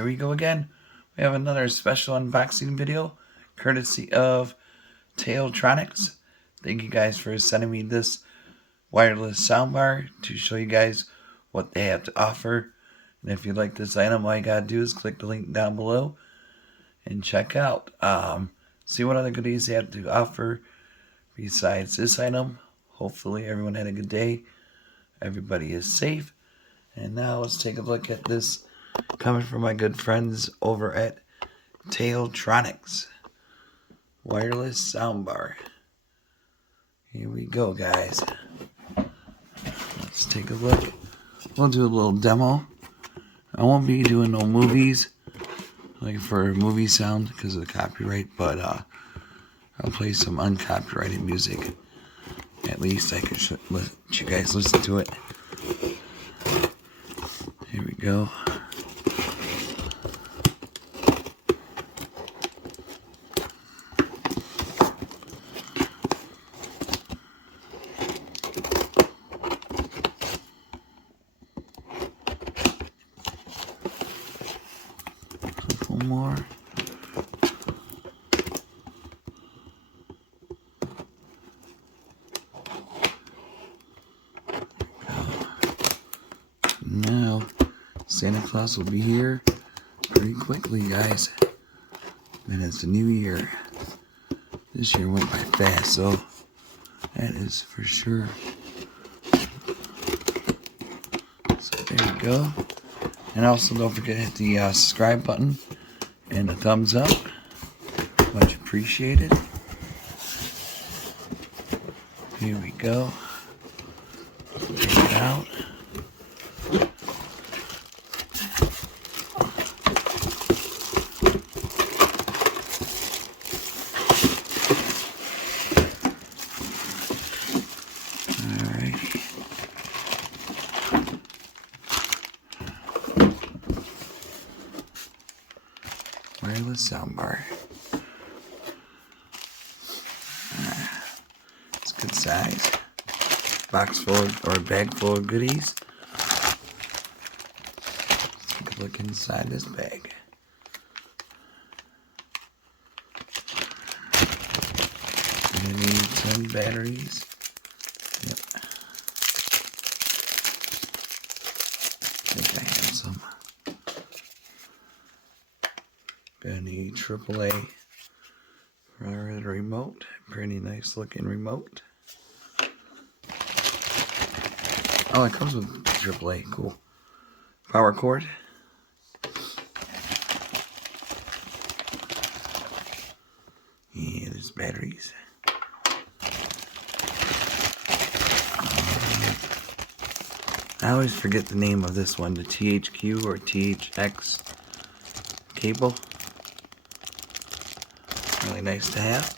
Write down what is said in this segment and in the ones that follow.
here we go again. We have another special unboxing video courtesy of TaoTronics. Thank you guys for sending me this wireless soundbar to show you guys what they have to offer. And if you like this item, all you gotta do is click the link down below and check out. See what other goodies they have to offer besides this item. Hopefully everyone had a good day. Everybody is safe. And now let's take a look at this coming from my good friends over at TaoTronics. Wireless soundbar. Here we go, guys. Let's take a look. We'll do a little demo. I won't be doing no movies, like for movie sound because of the copyright, but I'll play some uncopyrighted music. At least I can let you guys listen to it. Here we go. Couple more. Now, Santa Claus will be here pretty quickly, guys. And it's a new year. This year went by fast, so that is for sure. So there we go. And also don't forget to hit the subscribe button and the thumbs up. Much appreciated. Here we go. Take it out. Wireless soundbar. It's a good size. Box full or a bag full of goodies. Let's take a look inside this bag. Gonna need some batteries. Yep. I think I have some. Gonna need AAA for the remote. Pretty nice looking remote. Oh, it comes with AAA. Cool. Power cord. Yeah, there's batteries. I always forget the name of this one, the THQ or THX cable. Really nice to have.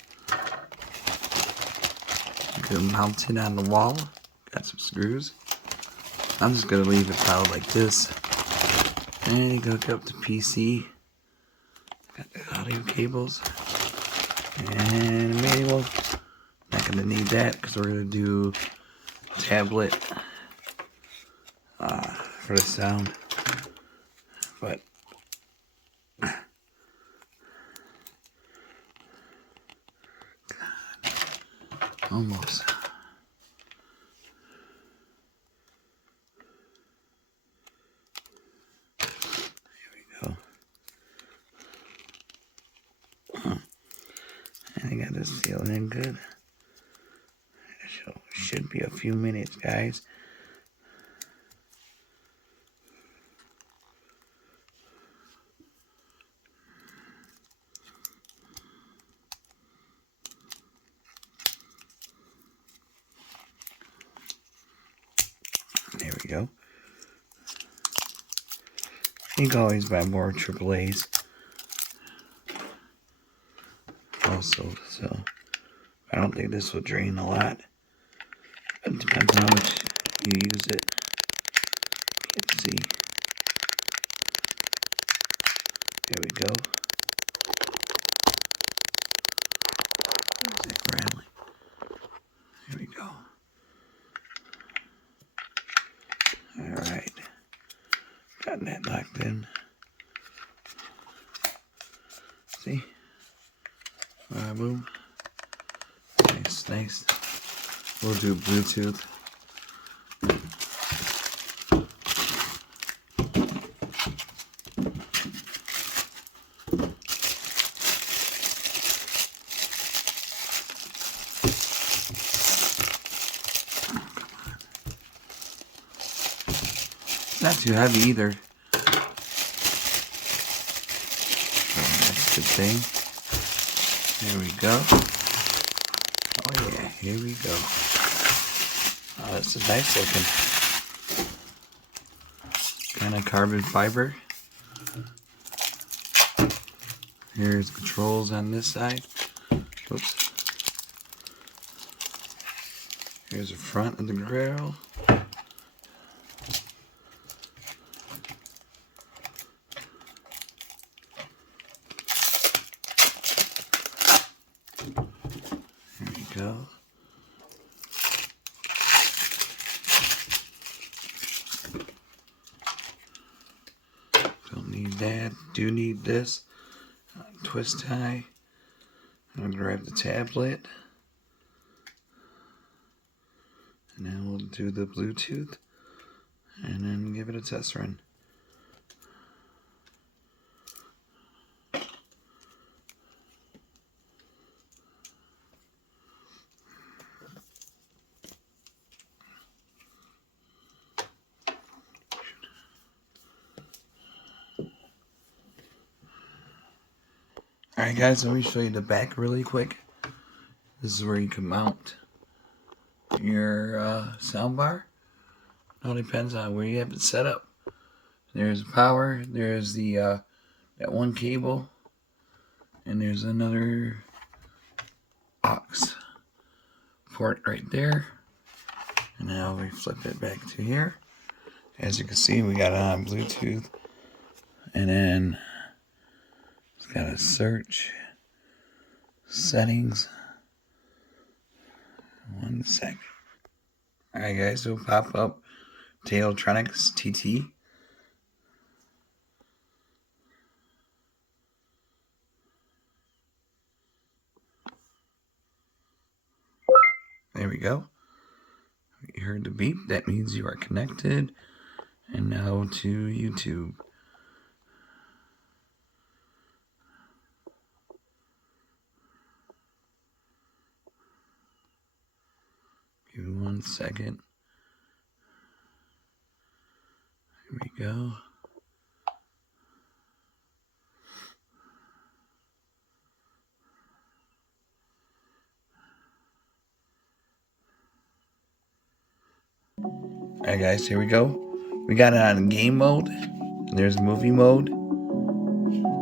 You can mount it on the wall. Got some screws. I'm just gonna leave it piled like this. And you can hook up the PC. Got the audio cables. And a manual. Not gonna need that because we're gonna do tablet for the sound. But almost. Here we go. And I got this sealed in good. Should be a few minutes, guys. There we go. You can always buy more AAAs. Also, so I don't think this will drain a lot. It depends on how much you use it. Let's see. There we go. Is that rattling? There we go. Alright. Got that locked in. See? Boom. Nice, nice. We'll do Bluetooth. Not too heavy either. That's a good thing. There we go. Oh yeah, here we go. Oh, this is nice looking. Kind of carbon fiber. Here's controls on this side. Oops. Here's the front of the grill. Go. Don't need that. Do need this. Twist tie. I'm gonna grab the tablet. And then we'll do the Bluetooth. And then give it a test run. Alright guys, let me show you the back really quick. This is where you can mount your soundbar. It all depends on where you have it set up. There's power, there's the that one cable, and there's another aux port right there. And now we flip it back to here. As you can see, we got it on Bluetooth, and then got a search, settings. 1 sec. Alright guys, it'll pop up TaoTronics TT. There we go. You heard the beep. That means you are connected. And now to YouTube. Give me 1 second. Here we go. Alright guys, here we go. We got it on game mode. There's movie mode.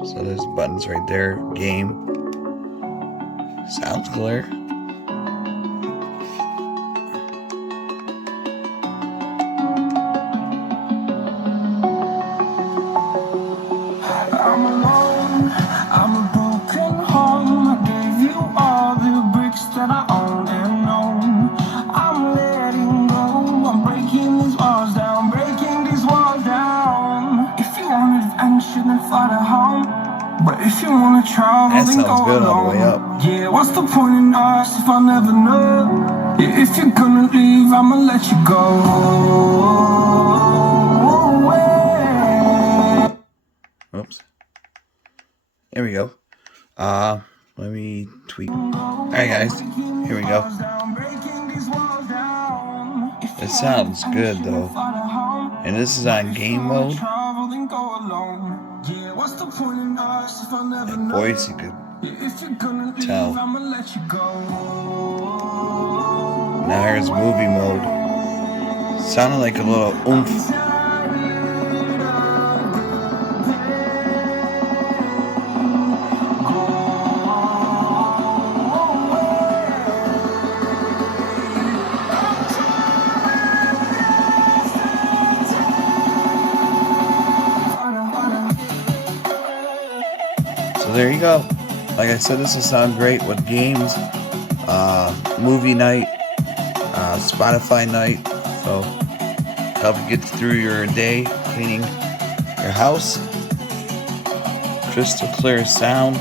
So there's buttons right there. Game. Sounds clear. But if you wanna travel, then go good alone. all the way up. Yeah, what's the point in us if I never know? Yeah, if you're gonna leave, I'ma let you go. Oops. There we go. Let me tweak. Alright guys, here we go. It sounds good though. And this is on game mode. And voice, you could tell. Now here's movie mode. Sounded like a little oomph. So there you go. Like I said, this will sound great with games, movie night, Spotify night. So help you get through your day cleaning your house. Crystal clear sound.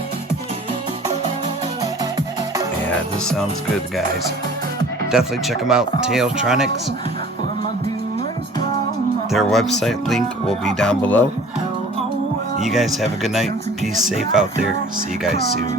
This sounds good, guys. Definitely check them out, TaoTronics. Their website link will be down below. You guys have a good night. Be safe out there. See you guys soon.